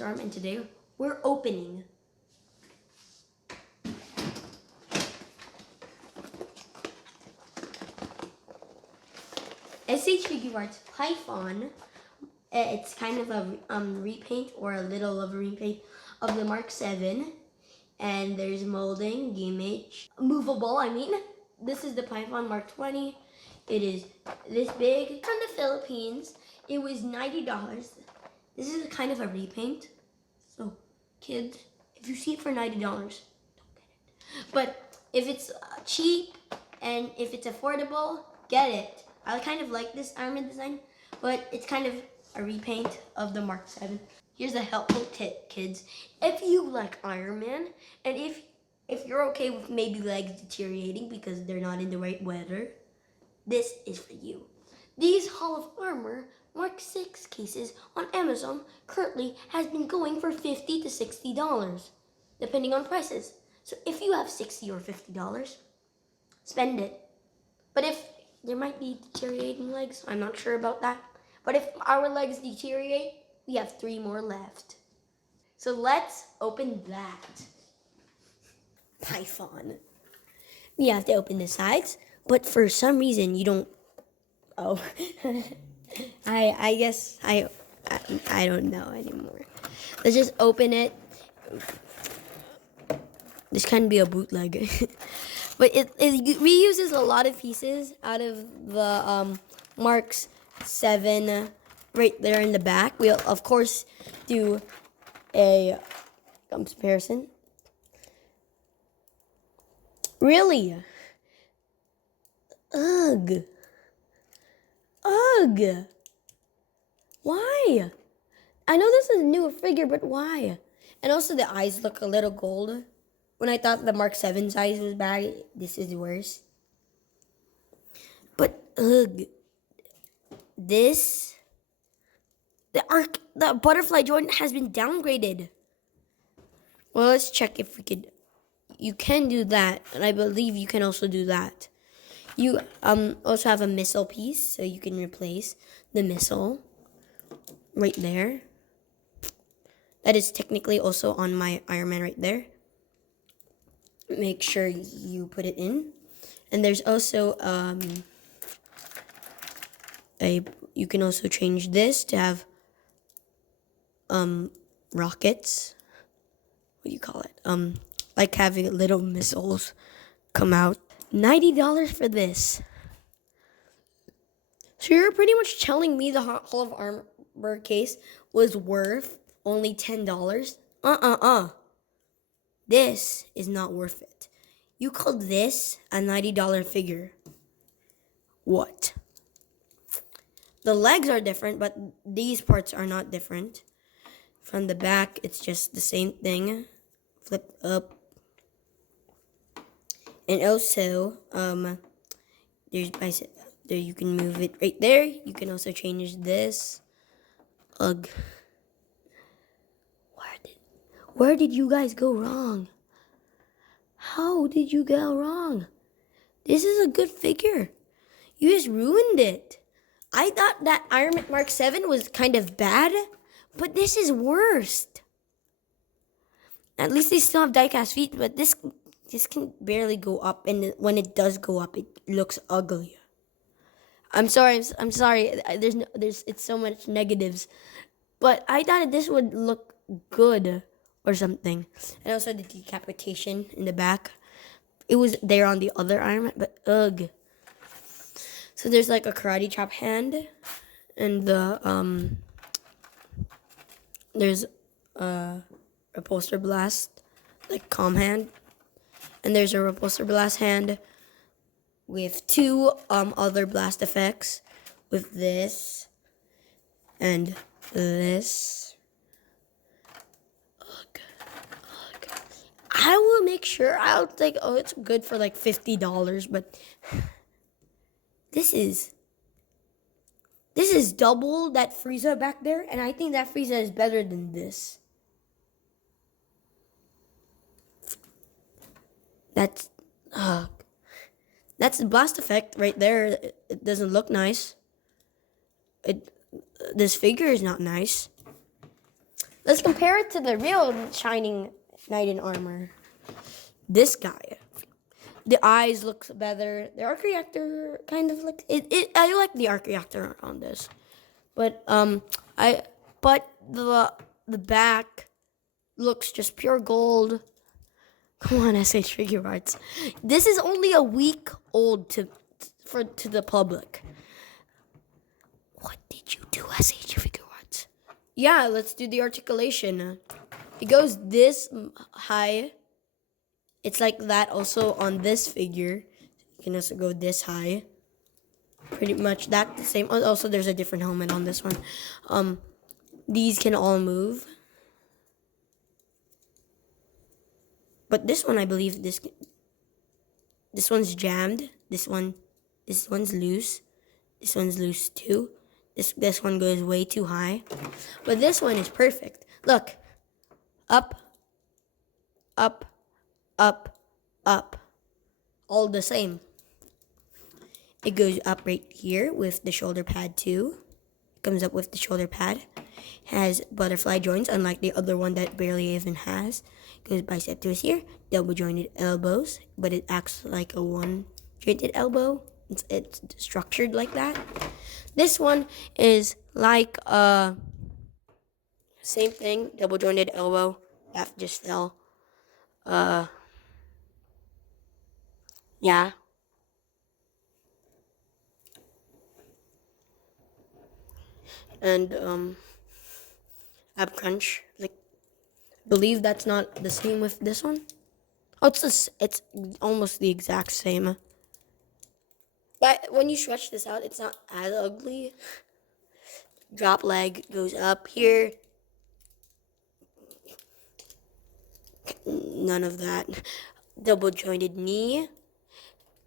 EnzosToyRoom, and today we're opening Figuarts Python. It's kind of a repaint or a little of a repaint of the Mark 7. And there's molding, image, movable, This is the Python Mark 20. It is this big. From the Philippines, it was $90. This is kind of a repaint. So, kids, if you see it for $90, don't get it. But if it's cheap and if it's affordable, get it. I kind of like this armor design, but it's kind of a repaint of the Mark 7. Here's a helpful tip, kids. If you like Iron Man, and if you're okay with maybe legs deteriorating because they're not in the right weather, this is for you. These Hall of Armor Mark 6 cases on Amazon currently has been going for $50 to $60, depending on prices. So if you have $60 or $50, spend it. But if there might be deteriorating legs, I'm not sure about that. But if our legs deteriorate, we have 3 more left. So let's open that. Python. We have to open the sides, but for some reason you don't. Oh, I guess I don't know anymore. Let's just open it. This can be a bootleg, but it reuses a lot of pieces out of the Mark's 7 right there in the back. We'll of course do a comparison. Really? Ugh. Ugh. Why? I know this is a newer figure, but why? And also the eyes look a little gold. When I thought the Mark 7 size was bad, this is worse. But ugh. This the butterfly joint has been downgraded. Well, let's check if we could. You can do that, and I believe you can also do that. You also have a missile piece, so you can replace the missile right there. That is technically also on my Iron Man right there. Make sure you put it in. And there's also you can also change this to have rockets. What do you call it? Like having little missiles come out. $90 for this. So you're pretty much telling me the Hall of Armor case was worth only $10? This is not worth it. You called this a $90 figure. What? The legs are different, but these parts are not different. From the back, it's just the same thing. Flip up. And also, there's bicep. There you can move it right there. You can also change this. Ugh. Where did you guys go wrong? How did you go wrong? This is a good figure. You just ruined it. I thought that Iron Man Mark 7 was kind of bad, but this is worst. At least they still have die-cast feet, but this can barely go up, and when it does go up, it looks ugly. I'm sorry. It's so much negatives, but I thought this would look good or something. And also the decapitation in the back. It was there on the other Iron Man, but ugh. So there's like a karate chop hand, and the there's a repulsor blast, like calm hand, and there's a repulsor blast hand with 2 other blast effects, with this and this. Ugh. I will make sure. I'll think. Oh, it's good for like $50, but this is double that Frieza back there, and I think that Frieza is better than this. That's the blast effect right there. It doesn't look nice. This figure is not nice. Let's compare it to the real shining knight in armor. This guy. The eyes looks better. The arc reactor kind of like it. I like the arc reactor on this, but I but the back looks just pure gold. Come on, SH Figuarts. This is only a week old to the public. What did you do, SH Figuarts? Yeah, let's do the articulation. It goes this high. It's like that also on this figure. You can also go this high. Pretty much that the same. Also, there's a different helmet on this one. These can all move. But this one, I believe this one's jammed. This one's loose. This one's loose too. This one goes way too high. But this one is perfect. Look. Up. Up. Up. Up. All the same. It goes up right here with the shoulder pad too. It comes up with the shoulder pad. Has butterfly joints, unlike the other one that barely even has. Goes bicep twist here. Double jointed elbows, but it acts like a one jointed elbow. It's structured like that. This one is like same thing. Double jointed elbow. That just fell. Yeah. And ab crunch. Like, I believe that's not the same with this one. Oh, it's almost the exact same. But when you stretch this out, it's not as ugly. Drop leg goes up here. None of that. Double jointed knee.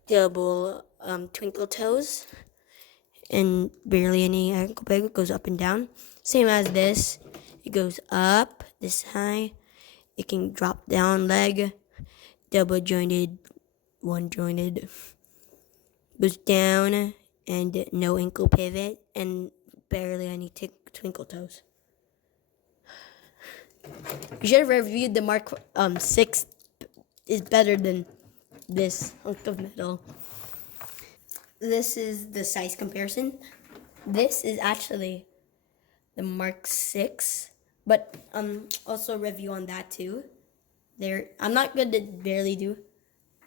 Double twinkle toes. And barely any ankle peg. It goes up and down. Same as this. It goes up this high. It can drop down leg. Double jointed, one jointed. Goes down and no ankle pivot and barely any twinkle toes. You should have reviewed the Mark 6 is better than this hunk of metal. This is the size comparison. This is actually the Mark 6, but also review on that too. I'm not good to barely do.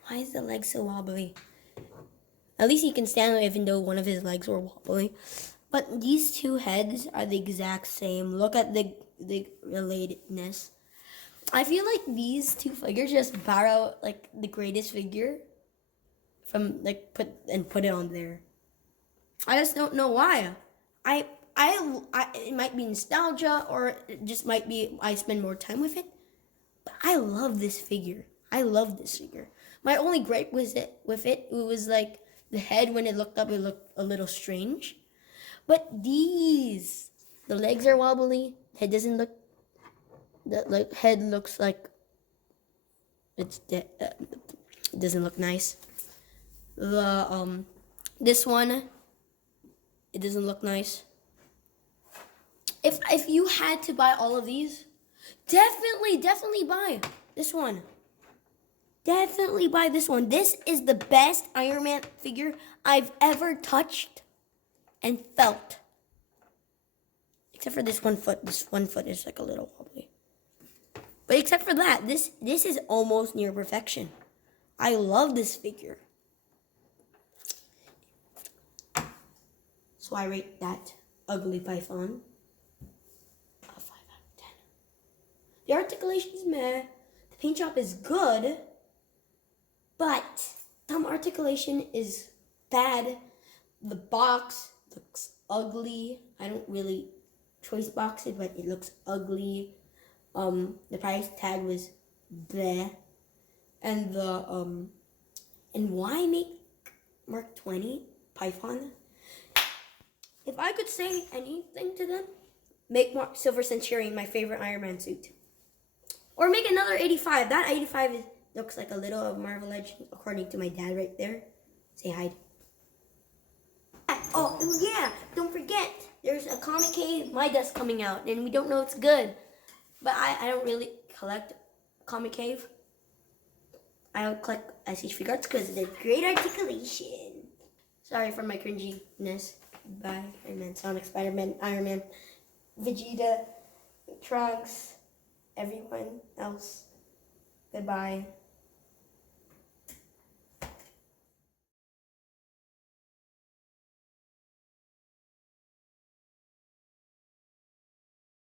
Why is the leg so wobbly? At least he can stand even though one of his legs were wobbly. But these two heads are the exact same. Look at the relatedness. I feel like these two figures just borrow like the greatest figure from like put it on there. I just don't know why. I it might be nostalgia or it just might be I spend more time with it. But I love this figure. I love this figure. My only gripe with it was like the head when it looked up, it looked a little strange. But the legs are wobbly. Head doesn't look. The head looks like it's dead. It doesn't look nice. This one, it doesn't look nice. If you had to buy all of these, definitely buy this one. Definitely buy this one. This is the best Iron Man figure I've ever touched and felt. Except for this one foot. This one foot is like a little wobbly. But except for that, this is almost near perfection. I love this figure. So I rate that ugly python a 5 out of 10. The articulation is meh. The paint job is good. But some articulation is bad. The box looks ugly. I don't really choice box it, but it looks ugly. The price tag was bleh. And and why make Mark 20 Python? If I could say anything to them, make Mark Silver Centurion my favorite Iron Man suit. Or make another 85. That 85 looks like a little of Marvel Legend, according to my dad right there. Say hi. Oh, yeah, don't forget, there's a Comic Cave My Desk coming out, and we don't know it's good. But I don't really collect Comic Cave. I don't collect SH Figuarts because they're great articulation. Sorry for my cringiness. Bye, Iron Man, Sonic, Spider-Man, Iron Man, Vegeta, Trunks, everyone else. Goodbye.